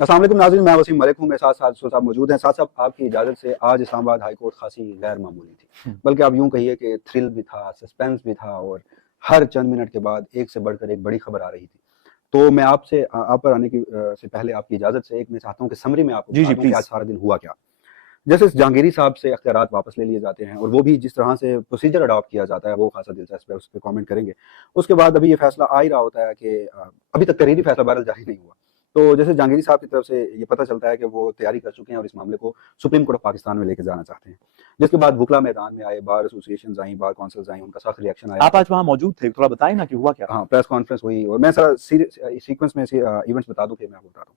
अस्सलाम वालेकुम नाज़रीन, मैं वसीम मलिक हूँ। मेरे साथ साथ साहब मौजूद हैं। साथ साहब आपकी इजाज़त से आज इस्लामाबाद हाई कोर्ट खासी गैर मामूली थी, बल्कि आप यूँ कहिए कि थ्रिल भी था, सस्पेंस भी था और हर चंद मिनट के बाद एक से बढ़कर एक बड़ी खबर आ रही थी। तो मैं आपसे आप पर आने की से पहले आपकी इजाज़त से मैं चाहता हूँ कि समरी में आपको जी बता जी दूँ कि आज प्लीज। सारा दिन हुआ क्या। जैसे जहांगीरी साहब से अख्तियारात वापस ले लिए जाते हैं और वो भी जिस तरह से प्रोसीजर अडॉप्ट किया जाता है वो खासा दिलचस्प है, उस पर कॉमेंट करेंगे। उसके बाद अभी ये फैसला आ ही रहा होता है कि अभी तक तहरीरी फैसला बहरहाल जारी नहीं हुआ। तो जैसे जहांगीरी साहब की तरफ से ये पता चलता है कि वो तैयारी कर चुके हैं और इस मामले को सुप्रीम कोर्ट ऑफ पाकिस्तान में लेके जाना चाहते हैं। जिसके बाद बुकला मैदान में आए, बार एसोसिएशन आई, बार काउंसिल्स आई, उनका सख्त रिएक्शन आया। आप आज वहां मौजूद थे, थोड़ा बताएं ना कि हुआ क्या। हाँ, प्रेस कॉन्फ्रेंस हुई और मैं सारा सीक्वेंस में इवेंट्स बता दूं, फिर मैं बता दूं।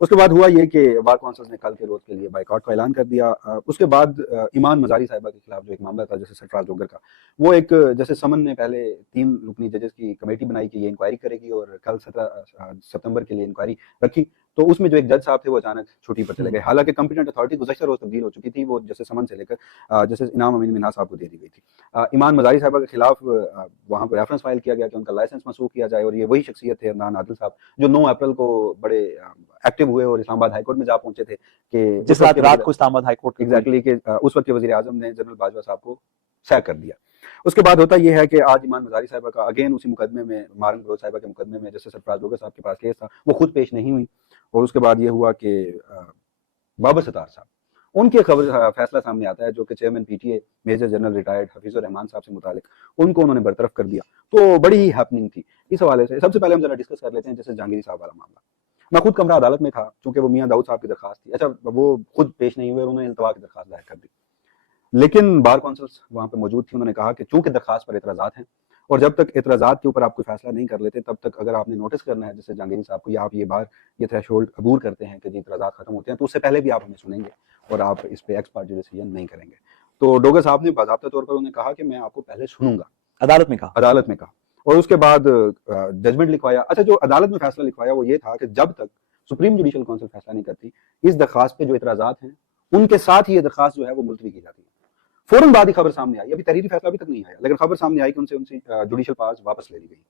उसके बाद हुआ ये कि बार काउंसिल ने कल के रोज के लिए बाइकआउट का ऐलान कर दिया। उसके बाद ईमान मजारी साहिबा के खिलाफ जो एक मामला था, जैसे सरफराज जोगर का, वो एक जैसे समन ने पहले 3 रुकनी जजेस की कमेटी बनाई कि ये इंक्वायरी करेगी और कल 17 सितंबर के लिए इंक्वायरी रखी। तो उसमें जो एक जज साहब थे वो अचानक छुट्टी पर चले गए। हालांकि कंपिटेंट अथॉरिटी गुज़श्ता रोज तब्दील हो चुकी थी, वो जैसे समन से लेकर जैसे इनाम अमीन मिन्हाज साहब को दे दी गई थी। ईमान मजारी साहिबा के खिलाफ वहां पर रेफरेंस फाइल किया गया कि उनका लाइसेंस मनसूख किया जाए और ये वही शख्सियत थे अदनान आदिल साहब जो 9 अप्रैल को बड़े एक्टिव हुए और इस्लामाबाद हाईकोर्ट में जा पहुंचे थे कि जिस रात रात को इस्लामाबाद हाई कोर्ट के एग्जैक्टली कि उस वक्त के वजीर आजम ने जनरल बाजवा साहब को सैक कर दिया। उसके बाद होता यह है कि आज ईमान मजारी साहिबा का अगेन उसी मुकदमे में, मारन बलोच साहिबा के मुकदमे में, जैसे सरफराज जोगर साहब के पास केस था, वो खुद पेश नहीं हुई। और उसके बाद ये हुआ कि बाबर सतार साहब, उनकी खबर फैसला सामने आता है जो कि chairman PTA major general retired Hafeezur Rehman साहब से मुतालिक, उनको उन्होंने बरतरफ कर दिया। तो बड़ी ही हैपनिंग थी। इस हवाले से सबसे पहले हम जरा डिस्कस कर लेते हैं जैसे जहांगीरी साहब वाला मामला। मैं खुद कमरा अदालत में था चूंकि वो मियां दाऊद साहब की दरखास्त थी। अच्छा, वो खुद पेश नहीं हुए, उन्होंने इल्तवा की दरखास्त दायर कर दी, लेकिन बार काउंसिल्स वहां पे मौजूद थी। उन्होंने कहा कि चूंकि दरखास्त पर एतराजात हैं और जब तक एतराजात के ऊपर आप कोई फैसला नहीं कर लेते तब तक अगर आपने नोटिस करना है जैसे जहांगीरी साहब को, या आप ये थ्रेशोल्ड अबूर करते हैं कि जी एतराजात खत्म होते हैं, तो उससे पहले भी आप हमें सुनेंगे और आप इस पे एक्स पार्टी डिसीजन नहीं करेंगे। तो डोगर साहब ने बाकायदा तौर पर उन्हें कहा कि मैं आपको पहले सुनूंगा। अदालत में कहा। अदालत में कहा और उसके बाद जजमेंट लिखवाया। अच्छा, जो अदालत में फैसला लिखवाया वो ये था कि जब तक सुप्रीम जुडिशल काउंसिल फैसला नहीं करती, इस दरखास्त पे जो एतराजात हैं उनके साथ ही ये दरखास्त जो है वो मुलतवी की जाती है। फौरन बाद ही खबर सामने आई, अभी तहरीरी फैसला अभी तक नहीं आया, लेकिन खबर सामने आई कि उनसे उनसे जुडिशल पावर्स वापस ले ली गई।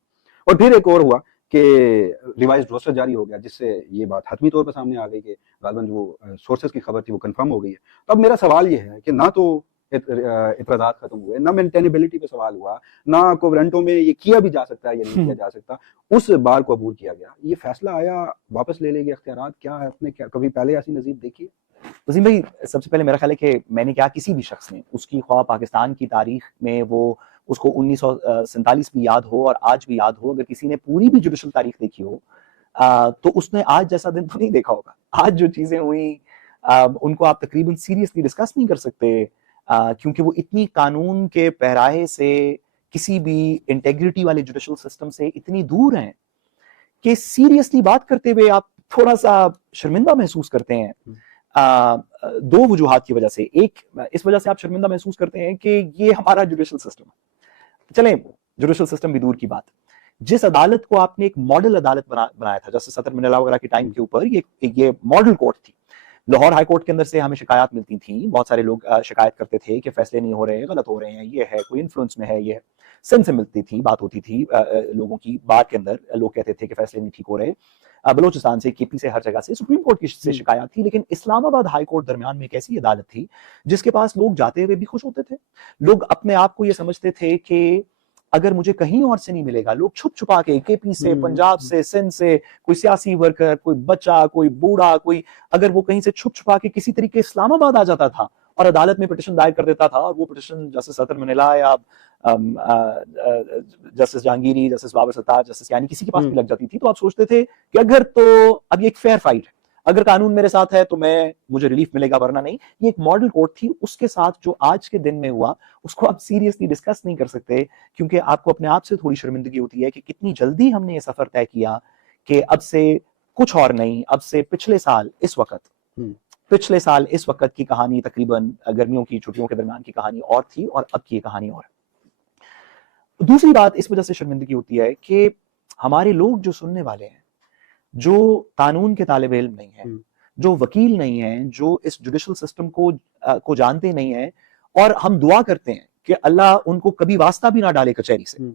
और फिर एक और हुआ कि रिवाइज रोस्टर जारी हो गया, जिससे ये बात हतमी तौर पर सामने आ गई कि गालबन जो सोर्सेज की खबर थी वो कंफर्म हो गई है। तो अब मेरा सवाल ये है कि ना तो इतराजात खत्म हुए, ना मेंटेनेबिलिटी पे सवाल हुआ, ना कोवरेंटो में ये किया भी जा सकता है या नहीं किया जा सकता, उस बार को अबूर किया गया। ये फैसला आया, वापस ले लेंगे अख्तियारात। क्या है, आपने क्या कभी पहले ऐसी नजीर देखी? वसीम भाई, सबसे पहले मेरा ख्याल है कि मैंने क्या किसी भी शख्स ने उसकी ख्वाह पाकिस्तान की तारीख में वो उसको 1947 भी याद हो और आज भी याद हो, अगर किसी ने पूरी भी जुडिशल तारीख देखी हो तो उसने आज जैसा दिन तो नहीं देखा होगा। आज जो चीजें हुई उनको आप तकरीबन सीरियसली डिस्कस नहीं कर सकते, क्योंकि वो इतनी कानून के पहराए से, किसी भी इंटेग्रिटी वाले जुडिशल सिस्टम से इतनी दूर हैं कि सीरियसली बात करते हुए आप थोड़ा सा शर्मिंदा महसूस करते हैं। दो वजूहात की वजह से। एक, इस वजह से आप शर्मिंदा महसूस करते हैं कि ये हमारा जुडिशल सिस्टम है। चलें, जुडिशल सिस्टम भी दूर की बात, जिस अदालत को आपने एक मॉडल अदालत बनाया था, जैसे सतर मिनला वगैरह के टाइम के ऊपर, ये मॉडल कोर्ट थी। लाहौर हाई कोर्ट के अंदर से हमें शिकायत मिलती थी, बहुत सारे लोग शिकायत करते थे कि फैसले नहीं हो रहे हैं, गलत हो रहे हैं, ये है, कोई इन्फ्लुएंस में है, ये है। सिंध से मिलती थी, बात होती थी लोगों की, बात के अंदर लोग कहते थे कि फैसले नहीं ठीक हो रहे। बलोचिस्तान से, केपी से, हर जगह से सुप्रीम कोर्ट की से शिकायत थी। लेकिन इस्लामाबाद हाई कोर्ट दरमियान में एक ऐसी अदालत थी जिसके पास लोग जाते हुए भी खुश होते थे। लोग अपने आप को ये समझते थे कि अगर मुझे कहीं और से नहीं मिलेगा, लोग छुप छुपा के केपी से, पंजाब से, सिंध से, कोई सियासी वर्कर, कोई बच्चा, कोई बूढ़ा, कोई अगर वो कहीं से छुप छुपा के किसी तरीके इस्लामाबाद आ जाता था और अदालत में पिटिशन दायर कर देता था, और वो पिटिशन जस्टिस सतर मिनला या justice Jahangiri, justice Babar Sattar, justice यानी किसी के पास भी लग जाती थी, तो आप सोचते थे कि अगर तो अब ये एक फेयर फाइट है, अगर कानून मेरे साथ है तो मुझे रिलीफ मिलेगा, वरना नहीं। ये एक मॉडल कोर्ट थी। उसके साथ जो आज के दिन में हुआ उसको आप सीरियसली डिस्कस नहीं कर सकते, क्योंकि आपको अपने आप से थोड़ी शर्मिंदगी होती है कि कितनी जल्दी हमने ये सफर तय किया कि अब से कुछ और नहीं, अब से पिछले साल इस वक्त की कहानी तकरीबन गर्मियों की छुट्टियों के दरमियान की कहानी और थी और अब की कहानी और है। दूसरी बात इस वजह से शर्मिंदगी होती है कि हमारे लोग जो सुनने वाले हैं, जो कानून के तालिब इल्म नहीं है, जो वकील नहीं है, जो इस जुडिशल सिस्टम को जानते नहीं है, और हम दुआ करते हैं कि अल्लाह उनको कभी वास्ता भी ना डाले कचहरी से,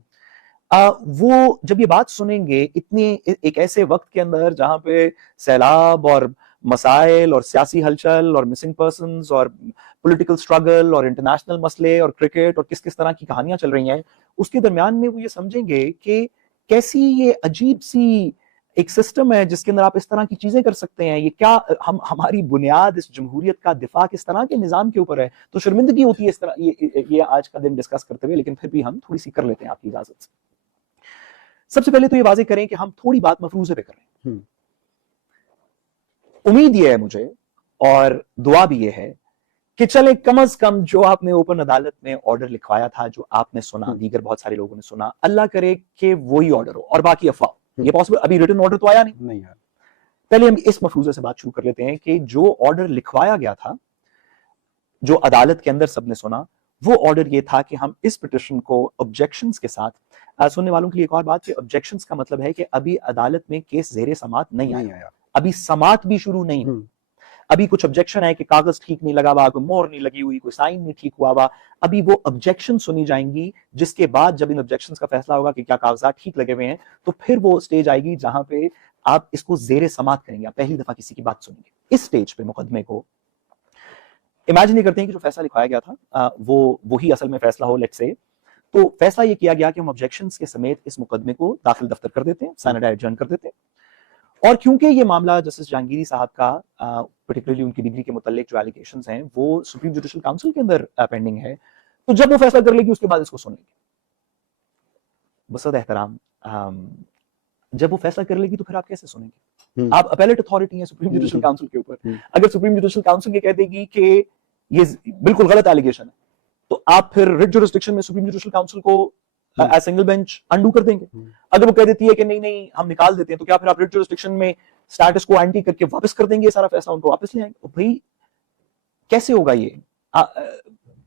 वो जब ये बात सुनेंगे इतने एक ऐसे वक्त के अंदर जहां पे सैलाब और मसाइल और सियासी हलचल और मिसिंग पर्सन्स और पॉलिटिकल स्ट्रगल और इंटरनेशनल मसले और क्रिकेट और किस किस तरह की कहानियां चल रही हैं, उसके दरमियान में वो ये समझेंगे कि कैसी ये अजीब सी एक सिस्टम है जिसके अंदर आप इस तरह की चीजें कर सकते हैं। ये क्या हमारी बुनियाद इस जमहूरियत का दिफा किस तरह के निजाम के ऊपर है। तो शर्मिंदगी होती है इस तरह ये आज का दिन डिस्कस करते हुए, लेकिन फिर भी हम थोड़ी सी कर लेते हैं आपकी इजाजत से। सबसे पहले तो ये वाजे करें कि हम थोड़ी बात मफरूजे पे कर रहे हैं। उम्मीद ये है मुझे और दुआ भी ये है कि चले कम अज कम जो आपने ओपन अदालत में ऑर्डर लिखवाया था, जो आपने सुना, दीगर बहुत सारे लोगों ने सुना, अल्लाह करे कि वही ऑर्डर हो और बाकी अफवाह। ये पॉसिबल, अभी रिटन ऑर्डर तो आया नहीं यार। पहले हम इस मफरूजे से बात शुरू कर लेते हैं कि जो ऑर्डर लिखवाया गया था, जो अदालत के अंदर सबने सुना, वो ऑर्डर ये था कि हम इस पिटिशन को ऑब्जेक्शंस के साथ, सुनने वालों के लिए एक और बात कि ऑब्जेक्शंस का मतलब है कि अभी अदालत में केस ज़ेरे समात नहीं आया, अभी समात भी शुरू नहीं हुई। अभी कुछ ऑब्जेक्शन है कि कागज ठीक नहीं लगा हुआ, कोई मोहर नहीं लगी हुई, कोई साइन नहीं ठीक हुआ हुआ। अभी वो ऑब्जेक्शन सुनी जाएंगी, जिसके बाद जब इन ऑब्जेक्शंस का फैसला होगा कि क्या कागजात ठीक लगे हुए हैं, तो फिर वो स्टेज आएगी जहां पे आप इसको ज़ेरे समात करेंगे, आप पहली दफा किसी की बात सुनेंगे। इस स्टेज पे मुकदमे को इमेजिन करते हैं कि जो फैसला लिखवाया गया था वो वही असल में फैसला हो, लेट्स से। तो फैसला ये किया गया कि हम ऑब्जेक्शंस के समेत इस मुकदमे को दाखिल दफ्तर कर देते हैं, सैनेट एडजर्न कर देते हैं। और क्योंकि ये मामला जस्टिस जहांगीरी साहब का पर्टिकुलरली उनकी डिग्री के मुतालिक जो एलिगेशंस हैं वो सुप्रीम जुडिशल काउंसिल के अंदर पेंडिंग है, तो जब वो फैसला कर लेगी उसके बाद इसको सुनेंगे। बसद एहतराम, जब वो फैसला कर लेगी तो फिर आप कैसे सुनेंगे? आप अपीलेट अथॉरिटी हैं सुप्रीम जुडिशल काउंसिल के ऊपर। अगर सुप्रीम जुडिशल काउंसिल ये कह देगी कि ये बिल्कुल गलत एलिगेशन है, तो आप फिर रिट जुरिस्डिक्शन में सुप्रीम जुडिशल काउंसिल को एज सिंगल बेंच अंडू कर देंगे। अगर वो कह देती है कि नहीं नहीं हम निकाल देते हैं, तो क्या फिर आप रिट जुरिस्डिक्शन में स्टेटस को एंटी करके वापस कर देंगे, सारा फैसला उनको वापस ले आएंगे? तो भाई कैसे होगा ये?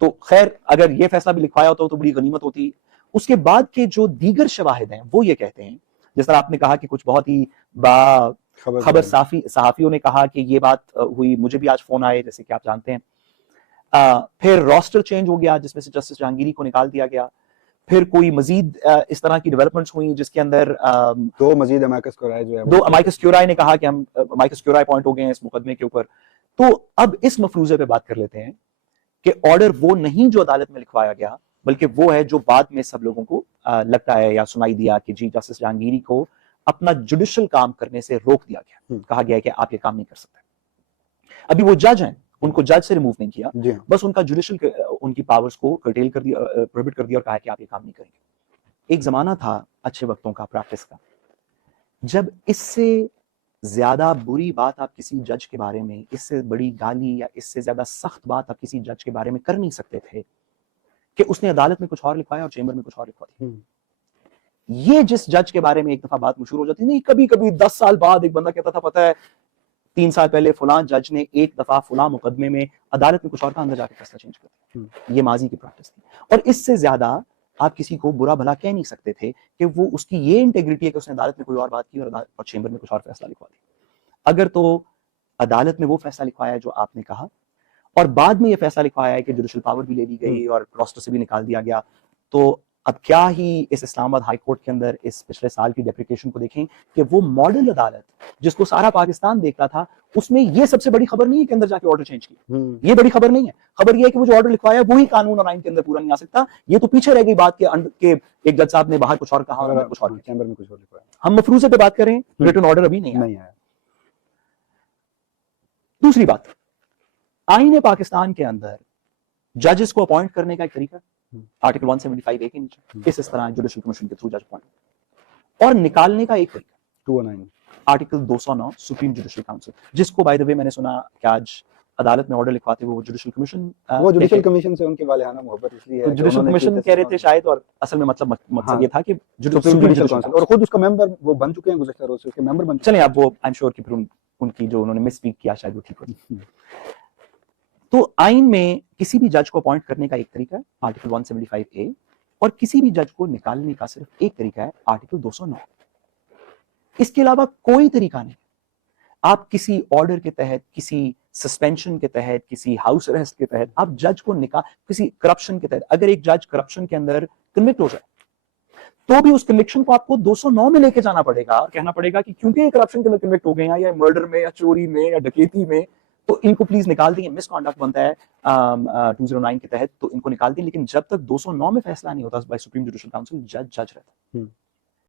तो खैर अगर ये फैसला भी लिखवाया होता तो बड़ी गनीमत होती। उसके बाद के जो दीगर शवाहिद हैं वो ये कहते हैं, जिस तरह आपने कहा कि कुछ बहुत ही खबर सहाफियों ने कहा कि ये बात हुई, मुझे भी आज फोन आए जैसे कि आप जानते हैं। फिर रोस्टर चेंज हो गया जिसमें से जस्टिस जहांगीरी को निकाल दिया गया। फिर कोई मजीद इस तरह की डेवलपमेंट्स हुई जिसके अंदर दो मजीद अमाइकस क्यूराई जो है, दो अमाइकस क्यूराई ने कहा कि हम अमाइकस क्यूराई अपॉइंट हो गए हैं इस मुकदमे के ऊपर। तो अब इस मफरूजे पे बात कर लेते हैं कि ऑर्डर वो नहीं जो अदालत में लिखवाया गया, बल्कि वो है जो बाद में सब लोगों को लगता है या सुनाई दिया कि जी जस्टिस जहांगीरी को अपना जुडिशल काम करने से रोक दिया गया, कहा गया है कि आप ये काम नहीं कर सकते। अभी वो जज हैं, उनको जज से रिमूव नहीं किया, बस उनका जुडिशल उनकी पावर्स को कर्टेल कर दिया, प्रोहिबिट कर दिया और कहा कि आप ये काम नहीं करेंगे। एक जमाना था अच्छे वक्तों का, प्रैक्टिस का, जब इससे ज्यादा बुरी बात आप किसी जज के बारे में, इससे बड़ी गाली या इससे ज्यादा सख्त बात आप किसी जज के बारे में कर नहीं सकते थे कि उसने अदालत में कुछ और लिखवाया और चेंबर में कुछ और लिखवा दिया। ये जिस जज के बारे में एक दफा बात मशहूर हो जाती नहीं, कभी कभी 10 साल बाद एक बंदा कहता था पता है 3 साल पहले फलां जज ने एक दफा फलां मुकदमे में अदालत में कुछ और का, अंदर जाकर फैसला चेंज कर दिया। ये माजी की प्रैक्टिस थी और इससे ज्यादा आप किसी को बुरा भला कह नहीं सकते थे कि वो उसकी ये इंटेग्रिटी है कि उसने अदालत में कोई और बात की और चेंबर में कुछ और फैसला लिखवा दिया। अगर तो अदालत में वो फैसला लिखवाया है जो आपने कहा और बाद में ये फैसला लिखवाया है कि जुडिशल पावर भी ले ली गई और रोस्टर से भी निकाल दिया गया, तो अब क्या ही इस इस्लामाबाद हाई कोर्ट के अंदर इस पिछले साल की डेप्रिकेशन को देखें कि वो मॉडल अदालत जिसको सारा पाकिस्तान देखता था, उसमें ये सबसे बड़ी खबर नहीं है कि अंदर जाके ऑर्डर चेंज किया। ये बड़ी खबर नहीं है। खबर ये है कि वो जो ऑर्डर लिखवाया वही कानून और आइन के अंदर पूरा नहीं आ सकता। ये तो पीछे रह गई बात के एक जज साहब ने बाहर कुछ और कहा और कुछ और चैम्बर में कुछ और लिखवाया। हम मफरूजे पे बात करें, रिटन ऑर्डर अभी नहीं आया। दूसरी बात, आईन पाकिस्तान के अंदर जजेस को अपॉइंट करने का एक तरीका आर्टिकल 175A के नीचे इस तरह जुडिशल कमीशन के थ्रू जज अपॉइंट, और निकालने का एक तरीका 209 आर्टिकल 209 सुप्रीम जुडिशल काउंसिल, जिसको बाय द वे मैंने सुना कि आज अदालत में ऑर्डर लिखवाते हुए वो जुडिशल कमीशन से उनके वालिहाना मोहब्बत इसलिए है, जुडिशल कमीशन कह रहे थे शायद, और असल में मकसद ये था कि जुडिशल काउंसिल, और खुद उसका मेंबर वो बन चुके हैं गुज़श्ता रोज से, उसके मेंबर बन चले। अब वो आई एम श्योर कि फिर उनकी जो उन्होंने मिस स्पीक किया शायद वो ठीक हो। तो आइन में किसी भी जज को अपॉइंट करने का एक तरीका है आर्टिकल 175A, और किसी भी जज को निकालने का सिर्फ एक तरीका है आर्टिकल 209। इसके अलावा कोई तरीका नहीं। आप किसी ऑर्डर के तहत, किसी सस्पेंशन के तहत, किसी हाउस अरेस्ट के तहत आप जज को किसी करप्शन के तहत, अगर एक जज करप्शन के अंदर कन्विक्ट हो जाए तो भी उस कन्विक्शन को आपको 209 में लेके जाना पड़ेगा और कहना पड़ेगा कि क्योंकि ये करप्शन के अंदर कन्विक्ट हो गए हैं या मर्डर में या चोरी में या डकैती में, तो इनको प्लीज निकाल देंगे, मिसकॉन्डक्ट बनता है 209 के तहत, तो इनको निकाल दें। लेकिन जब तक 209 में फैसला नहीं होता बाय सुप्रीम जुडिशियल काउंसिल, जज रहता है।